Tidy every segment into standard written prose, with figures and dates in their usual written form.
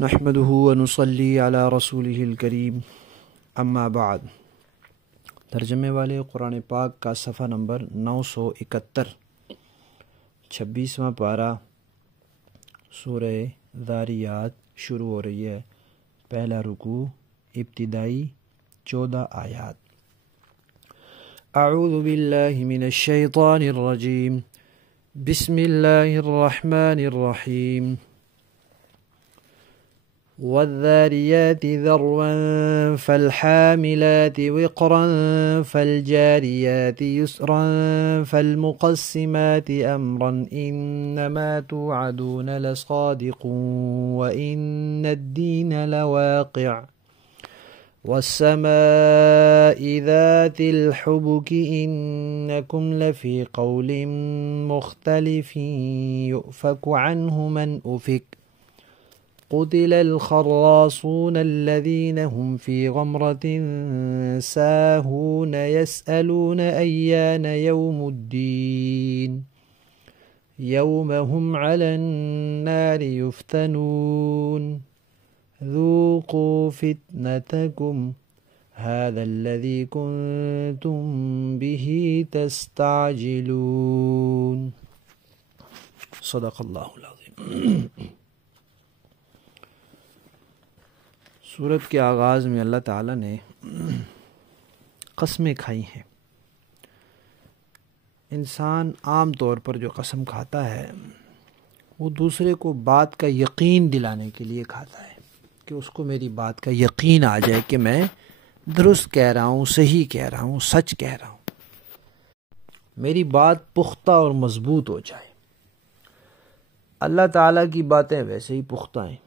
نحمده ونصلي على رسوله الکریم اما بعد۔ ترجمے والے قرآن پاک کا صفحہ نمبر 971، 26واں پارہ سورہ ذاریات شروع ہو رہی ہے۔ پہلا رکوع، ابتدائی 14 آیات۔ اعوذ باللہ من الشیطان الرجیم، بسم اللہ الرحمن الرحیم۔ والذاريات ذروا فالحاملات وقرا فالجاريات يسرا فالمقسمات أمرا إنما توعدون لصادق وإن الدين لواقع والسماء ذات الحبك إنكم لفي قول مختلف يؤفك عنه من أفك قتل الخراصون الذين هم في غمرة ساهون يسألون أيان يوم الدين يوم هم على النار يفتنون ذوقوا فتنتكم هذا الذي كنتم به تستعجلون۔ صدق اللہ العظیم۔ سورت کے آغاز میں اللہ تعالیٰ نے قسمیں کھائی ہیں۔ انسان عام طور پر جو قسم کھاتا ہے وہ دوسرے کو بات کا یقین دلانے کے لیے کھاتا ہے، کہ اس کو میری بات کا یقین آ جائے کہ میں درست کہہ رہا ہوں، صحیح کہہ رہا ہوں، سچ کہہ رہا ہوں، میری بات پختہ اور مضبوط ہو جائے۔ اللہ تعالیٰ کی باتیں ویسے ہی پختہ ہیں،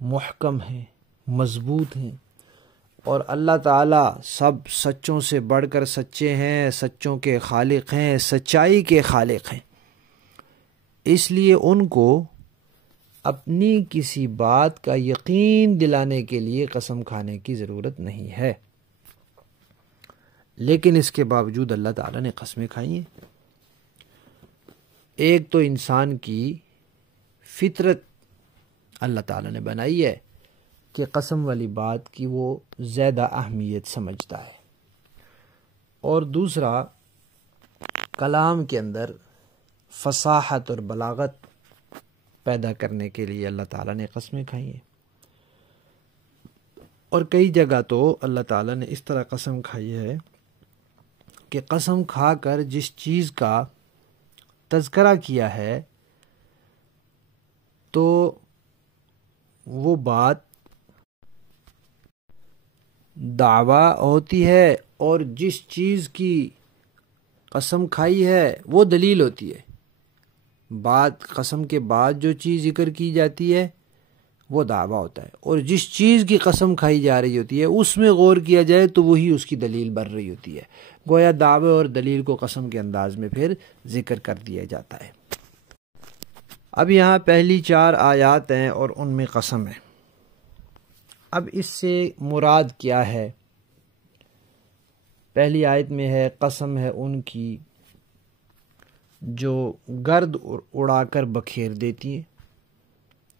محکم ہیں، مضبوط ہیں، اور اللہ تعالیٰ سب سچوں سے بڑھ کر سچے ہیں، سچوں کے خالق ہیں، سچائی کے خالق ہیں۔ اس لیے ان کو اپنی کسی بات کا یقین دلانے کے لیے قسم کھانے کی ضرورت نہیں ہے، لیکن اس کے باوجود اللہ تعالیٰ نے قسمیں کھائی ہیں۔ ایک تو انسان کی فطرت اللہ تعالیٰ نے بنائی ہے کہ قسم والی بات کی وہ زیادہ اہمیت سمجھتا ہے، اور دوسرا کلام کے اندر فصاحت اور بلاغت پیدا کرنے کے لیے اللہ تعالیٰ نے قسمیں کھائی ہیں۔ اور کئی جگہ تو اللہ تعالیٰ نے اس طرح قسم کھائی ہے کہ قسم کھا کر جس چیز کا تذکرہ کیا ہے تو وہ بات دعویٰ ہوتی ہے، اور جس چیز کی قسم کھائی ہے وہ دلیل ہوتی ہے۔ بات قسم کے بعد جو چیز ذکر کی جاتی ہے وہ دعویٰ ہوتا ہے، اور جس چیز کی قسم کھائی جا رہی ہوتی ہے اس میں غور کیا جائے تو وہی اس کی دلیل بن رہی ہوتی ہے۔ گویا دعوے اور دلیل کو قسم کے انداز میں پھر ذکر کر دیا جاتا ہے۔ اب یہاں پہلی 4 آیات ہیں اور ان میں قسم ہے۔ اب اس سے مراد کیا ہے؟ پہلی آیت میں ہے قسم ہے ان کی جو گرد اڑا کر بکھیر دیتی ہیں،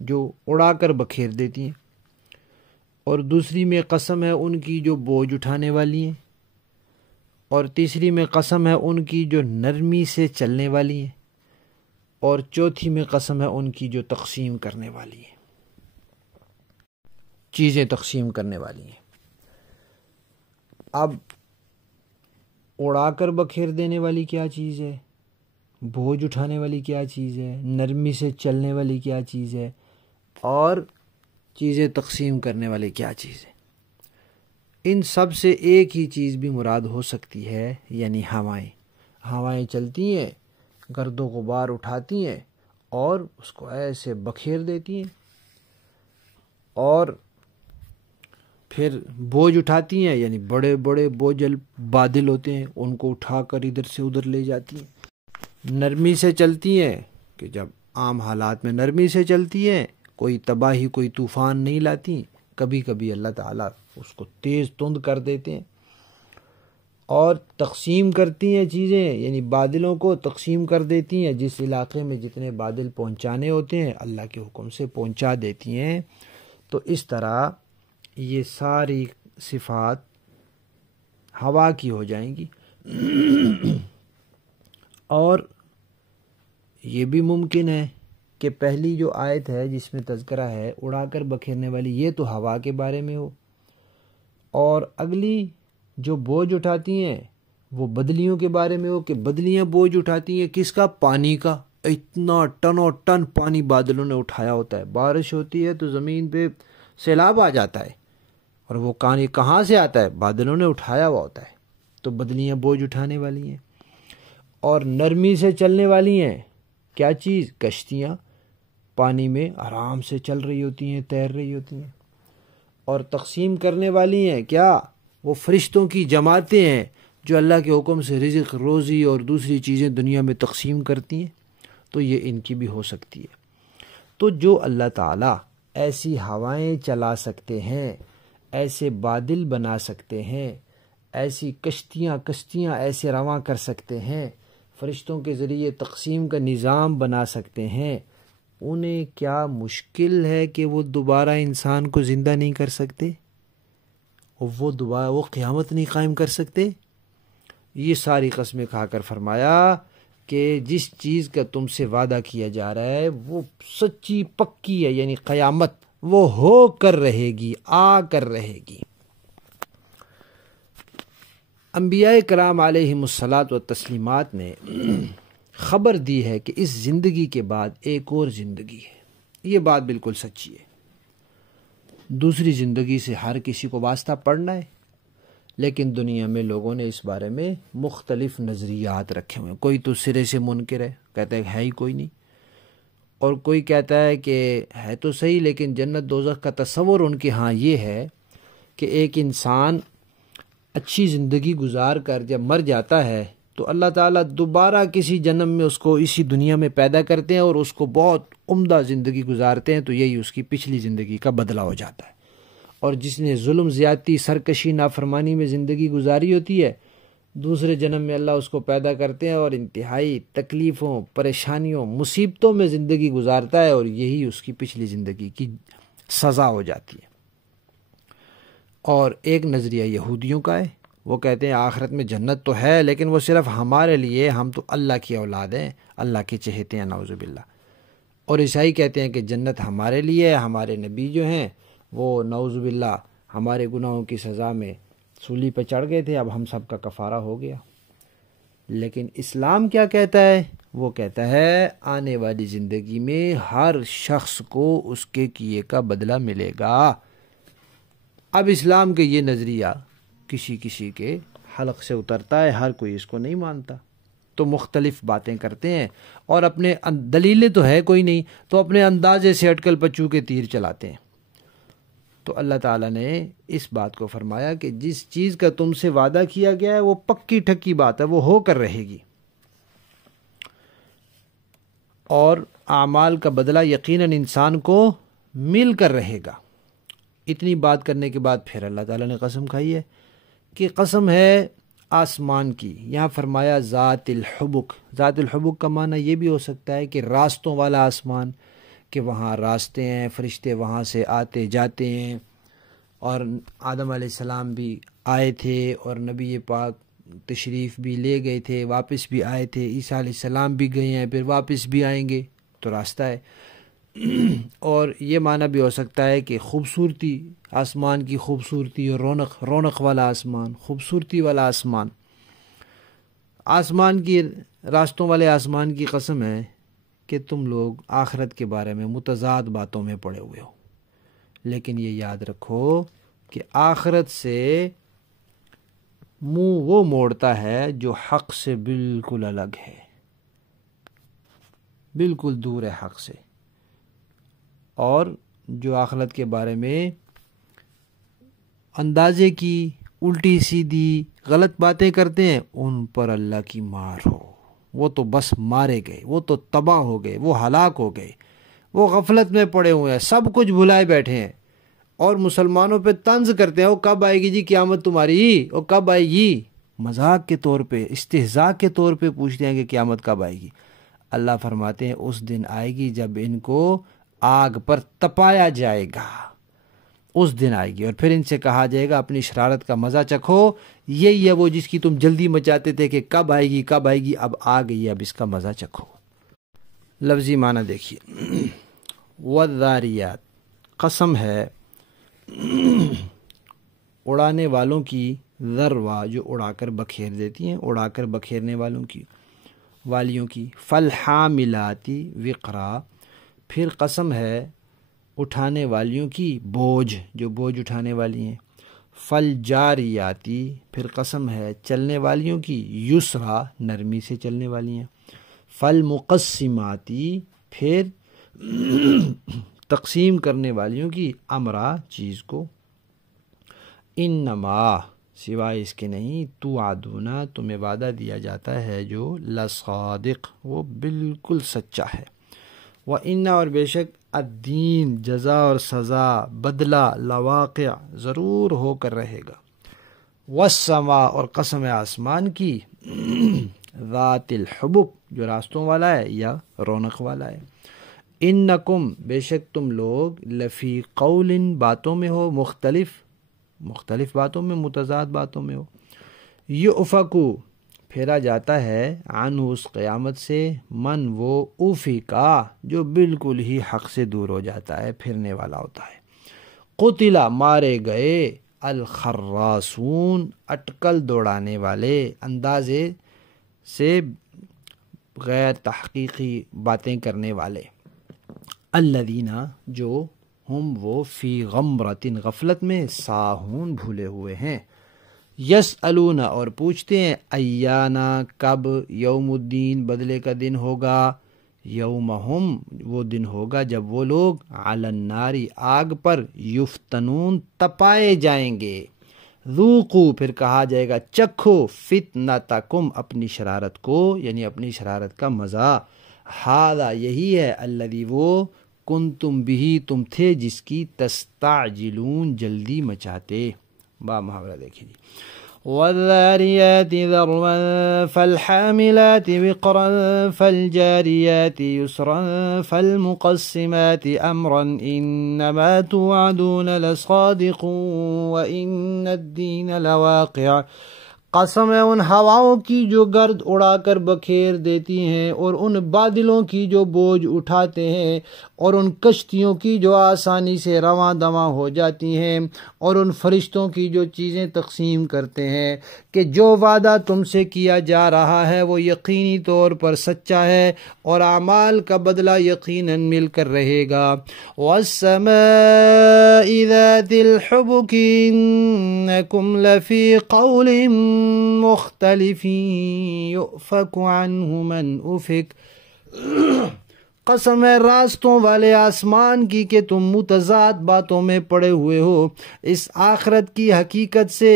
جو اڑا کر بکھیر دیتی ہیں، اور دوسری میں قسم ہے ان کی جو بوجھ اٹھانے والی ہیں، اور تیسری میں قسم ہے ان کی جو نرمی سے چلنے والی ہیں، اور چوتھی میں قسم ہے ان کی جو تقسیم کرنے والی ہیں، چیزیں تقسیم کرنے والی ہیں۔ اب اڑا کر بکھیر دینے والی کیا چیز ہے، بوجھ اٹھانے والی کیا چیز ہے، نرمی سے چلنے والی کیا چیز ہے، اور چیزیں تقسیم کرنے والی کیا چیز ہے؟ ان سب سے ایک ہی چیز بھی مراد ہو سکتی ہے، یعنی ہوائیں۔ ہوائیں چلتی ہیں، گرد و غبار اٹھاتی ہیں اور اس کو ایسے بکھیر دیتی ہیں، اور پھر بوجھ اٹھاتی ہیں، یعنی بڑے بڑے بوجھل بادل ہوتے ہیں ان کو اٹھا کر ادھر سے ادھر لے جاتی ہیں۔ نرمی سے چلتی ہیں کہ جب عام حالات میں نرمی سے چلتی ہیں، کوئی تباہی کوئی طوفان نہیں لاتی، کبھی کبھی اللہ تعالیٰ اس کو تیز تند کر دیتے ہیں۔ اور تقسیم کرتی ہیں چیزیں، یعنی بادلوں کو تقسیم کر دیتی ہیں، جس علاقے میں جتنے بادل پہنچانے ہوتے ہیں اللہ کے حکم سے پہنچا دیتی ہیں۔ تو اس طرح یہ ساری صفات ہوا کی ہو جائیں گی۔ اور یہ بھی ممکن ہے کہ پہلی جو آیت ہے جس میں تذکرہ ہے اڑا کر بکھیرنے والی، یہ تو ہوا کے بارے میں ہو، اور اگلی جو بوجھ اٹھاتی ہیں وہ بدلیوں کے بارے میں ہو کہ بدلیاں بوجھ اٹھاتی ہیں کس کا؟ پانی کا۔ اتنا ٹنوں ٹن پانی بادلوں نے اٹھایا ہوتا ہے، بارش ہوتی ہے تو زمین پہ سیلاب آ جاتا ہے، اور وہ پانی کہاں سے آتا ہے؟ بادلوں نے اٹھایا ہوا ہوتا ہے۔ تو بدلیاں بوجھ اٹھانے والی ہیں، اور نرمی سے چلنے والی ہیں کیا چیز؟ کشتیاں پانی میں آرام سے چل رہی ہوتی ہیں، تیر رہی ہوتی ہیں۔ اور تقسیم کرنے والی ہیں کیا؟ وہ فرشتوں کی جماعتیں ہیں جو اللہ کے حکم سے رزق، روزی اور دوسری چیزیں دنیا میں تقسیم کرتی ہیں، تو یہ ان کی بھی ہو سکتی ہے۔ تو جو اللہ تعالیٰ ایسی ہوائیں چلا سکتے ہیں، ایسے بادل بنا سکتے ہیں، ایسی کشتیاں ایسے رواں کر سکتے ہیں، فرشتوں کے ذریعے تقسیم کا نظام بنا سکتے ہیں، انہیں کیا مشکل ہے کہ وہ دوبارہ انسان کو زندہ نہیں کر سکتے؟ اور وہ قیامت نہیں قائم کر سکتے؟ یہ ساری قسمیں کھا کر فرمایا کہ جس چیز کا تم سے وعدہ کیا جا رہا ہے وہ سچی پکی ہے، یعنی قیامت وہ ہو کر رہے گی، آ کر رہے گی۔ انبیاء کرام علیہم الصلاۃ والتسلیمات نے خبر دی ہے کہ اس زندگی کے بعد ایک اور زندگی ہے، یہ بات بالکل سچی ہے۔ دوسری زندگی سے ہر کسی کو واسطہ پڑنا ہے، لیکن دنیا میں لوگوں نے اس بارے میں مختلف نظریات رکھے ہوئے ہیں۔ کوئی تو سرے سے منکر ہے، کہتا ہے ہی کوئی نہیں، اور کوئی کہتا ہے کہ ہے تو صحیح لیکن جنت دوزخ کا تصور ان کے ہاں یہ ہے کہ ایک انسان اچھی زندگی گزار کر جب مر جاتا ہے تو اللہ تعالیٰ دوبارہ کسی جنم میں اس کو اسی دنیا میں پیدا کرتے ہیں اور اس کو بہت عمدہ زندگی گزارتے ہیں، تو یہی اس کی پچھلی زندگی کا بدلہ ہو جاتا ہے۔ اور جس نے ظلم، زیادتی، سرکشی، نافرمانی میں زندگی گزاری ہوتی ہے، دوسرے جنم میں اللہ اس کو پیدا کرتے ہیں اور انتہائی تکلیفوں، پریشانیوں، مصیبتوں میں زندگی گزارتا ہے، اور یہی اس کی پچھلی زندگی کی سزا ہو جاتی ہے۔ اور ایک نظریہ یہودیوں کا ہے، وہ کہتے ہیں آخرت میں جنت تو ہے لیکن وہ صرف ہمارے لیے، ہم تو اللہ کی اولاد ہیں، اللہ کے چہیتے ہیں، نعوذ باللہ۔ اور عیسائی کہتے ہیں کہ جنت ہمارے لیے، ہمارے نبی جو ہیں وہ نعوذ باللہ ہمارے گناہوں کی سزا میں سولی پہ چڑھ گئے تھے، اب ہم سب کا کفارہ ہو گیا۔ لیکن اسلام کیا کہتا ہے؟ وہ کہتا ہے آنے والی زندگی میں ہر شخص کو اس کے کیے کا بدلہ ملے گا۔ اب اسلام کے یہ نظریہ کسی کسی کے حلق سے اترتا ہے، ہر کوئی اس کو نہیں مانتا، تو مختلف باتیں کرتے ہیں، اور اپنے دلیلیں تو ہے کوئی نہیں، تو اپنے اندازے سے اٹکل پچو کے تیر چلاتے ہیں۔ تو اللہ تعالیٰ نے اس بات کو فرمایا کہ جس چیز کا تم سے وعدہ کیا گیا ہے وہ پکی ٹھکی بات ہے، وہ ہو کر رہے گی، اور اعمال کا بدلہ یقیناً انسان کو مل کر رہے گا۔ اتنی بات کرنے کے بعد پھر اللہ تعالیٰ نے قسم کھائی ہے کہ قسم ہے آسمان کی، یہاں فرمایا ذات الحبک۔ ذات الحبک کا معنی یہ بھی ہو سکتا ہے کہ راستوں والا آسمان، کہ وہاں راستے ہیں، فرشتے وہاں سے آتے جاتے ہیں، اور آدم علیہ السلام بھی آئے تھے اور نبی پاک تشریف بھی لے گئے تھے، واپس بھی آئے تھے، عیسیٰ علیہ السلام بھی گئے ہیں، پھر واپس بھی آئیں گے، تو راستہ ہے۔ اور یہ معنی بھی ہو سکتا ہے کہ خوبصورتی، آسمان کی خوبصورتی اور رونق والا آسمان، خوبصورتی والا آسمان۔ آسمان کی، راستوں والے آسمان کی قسم ہے کہ تم لوگ آخرت کے بارے میں متضاد باتوں میں پڑے ہوئے ہو، لیکن یہ یاد رکھو کہ آخرت سے منہ وہ موڑتا ہے جو حق سے بالکل الگ ہے، بالکل دور ہے حق سے، اور جو آخرت کے بارے میں اندازے کی الٹی سیدھی غلط باتیں کرتے ہیں، ان پر اللہ کی مار ہو، وہ تو بس مارے گئے، وہ تو تباہ ہو گئے، وہ ہلاک ہو گئے، وہ غفلت میں پڑے ہوئے ہیں، سب کچھ بھلائے بیٹھے ہیں، اور مسلمانوں پہ طنز کرتے ہیں، وہ کب آئے گی جی قیامت تمہاری، وہ کب آئے گی، مذاق کے طور پہ، استہزاء کے طور پہ پوچھتے ہیں کہ قیامت کب آئے گی۔ اللہ فرماتے ہیں اس دن آئے گی جب ان کو آگ پر تپایا جائے گا، اس دن آئے گی، اور پھر ان سے کہا جائے گا اپنی شرارت کا مزہ چکھو، یہی ہے وہ جس کی تم جلدی مچاتے تھے کہ کب آئے گی کب آئے گی، اب آ گئی، اب اس کا مزہ چکھو۔ لفظی معنی دیکھیے، والذاریات، قسم ہے اڑانے والوں کی، ذروا جو اڑا کر بکھیر دیتی ہیں، اڑا کر بکھیرنے والیوں کی، فالحاملاتی وقرا، پھر قسم ہے اٹھانے والیوں کی، بوجھ جو بوجھ اٹھانے والی ہیں، فالجاریاتی، پھر قسم ہے چلنے والیوں کی، یسرا نرمی سے چلنے والی ہیں، فالمقسماتی، پھر تقسیم کرنے والیوں کی، امرا چیز کو، انما سوائے اس کے نہیں، توعدون تمہیں وعدہ دیا جاتا ہے جو لصادق وہ بالکل سچا ہے، وَإِنَّ اور بے شک الدین جزا اور سزا بدلہ لواقع ضرور ہو کر رہے گا، والسماء اور قسم ہے آسمان کی، ذات الحبک جو راستوں والا ہے یا رونق والا ہے، انکم بے شک تم لوگ، لفی قول باتوں میں ہو، مختلف باتوں میں، متضاد باتوں میں ہو، یؤفکو پھیرا جاتا ہے، عنہ اس قیامت سے، من وہ، اوفیکا جو بالکل ہی حق سے دور ہو جاتا ہے، پھرنے والا ہوتا ہے، قتلا مارے گئے، الخراسون اٹکل دوڑانے والے، اندازے سے غیر تحقیقی باتیں کرنے والے، الذین جو ہم وہ، فی غمرۃ غفلت میں، ساہون بھولے ہوئے ہیں، یسألون اور پوچھتے ہیں، ایانا کب، یوم الدین بدلے کا دن ہوگا، یومہم وہ دن ہوگا جب وہ لوگ، علی النار آگ پر، یفتنون تپائے جائیں گے، ذوقوا پھر کہا جائے گا چکھو، فتنتکم اپنی شرارت کو، یعنی اپنی شرارت کا مزہ، ھذا یہی ہے، الذی وہ، کنتم بہ تم تھے جس کی، تستعجلون جلدی مچاتے۔ با محاورہ دیکھیے جی، والذاریات ذروا فالحاملات وقرا فالجاریات یسرا فالمقسمات امرا انما توعدون لصادق وان الدین لواقع، قسم ہے ان ہواؤں کی جو گرد اڑا کر بکھیر دیتی ہیں، اور ان بادلوں کی جو بوجھ اٹھاتے ہیں، اور ان کشتیوں کی جو آسانی سے رواں دواں ہو جاتی ہیں، اور ان فرشتوں کی جو چیزیں تقسیم کرتے ہیں، کہ جو وعدہ تم سے کیا جا رہا ہے وہ یقینی طور پر سچا ہے، اور اعمال کا بدلہ یقیناً مل کر رہے گا، والسماء ذات الحبک انکم لفی قول مختلف یؤفک عنہ من افک، قسم ہے راستوں والے آسمان کی کہ تم متضاد باتوں میں پڑے ہوئے ہو، اس آخرت کی حقیقت سے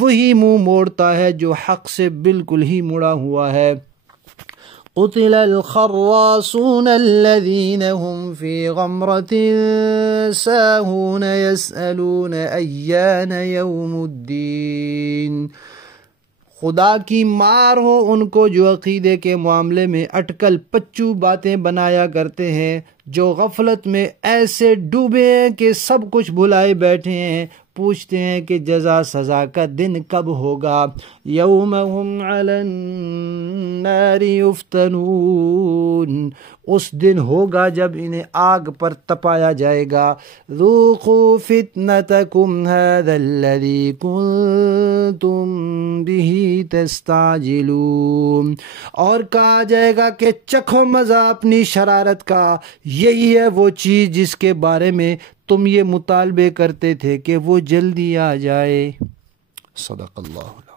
وہی منہ موڑتا ہے جو حق سے بالکل ہی مڑا ہوا ہے، قتل الخراصون الذین هم فی غمرۃ ساہون یسألون ایان یوم الدین، خدا کی مار ہو ان کو جو عقیدے کے معاملے میں اٹکل پچو باتیں بنایا کرتے ہیں، جو غفلت میں ایسے ڈوبے ہیں کہ سب کچھ بھلائے بیٹھے ہیں، پوچھتے ہیں کہ جزا سزا کا دن کب ہوگا، یوم ہم علی النار یفتنون، اس دن ہوگا جب انہیں آگ پر تپایا جائے گا، ذوقوا فتنتکم ھذا الذی کنتم بہ تستعجلون، اور کہا جائے گا کہ چکھو مزہ اپنی شرارت کا، یہی ہے وہ چیز جس کے بارے میں تم یہ مطالبے کرتے تھے کہ وہ جلدی آ جائے۔ صدق اللہ۔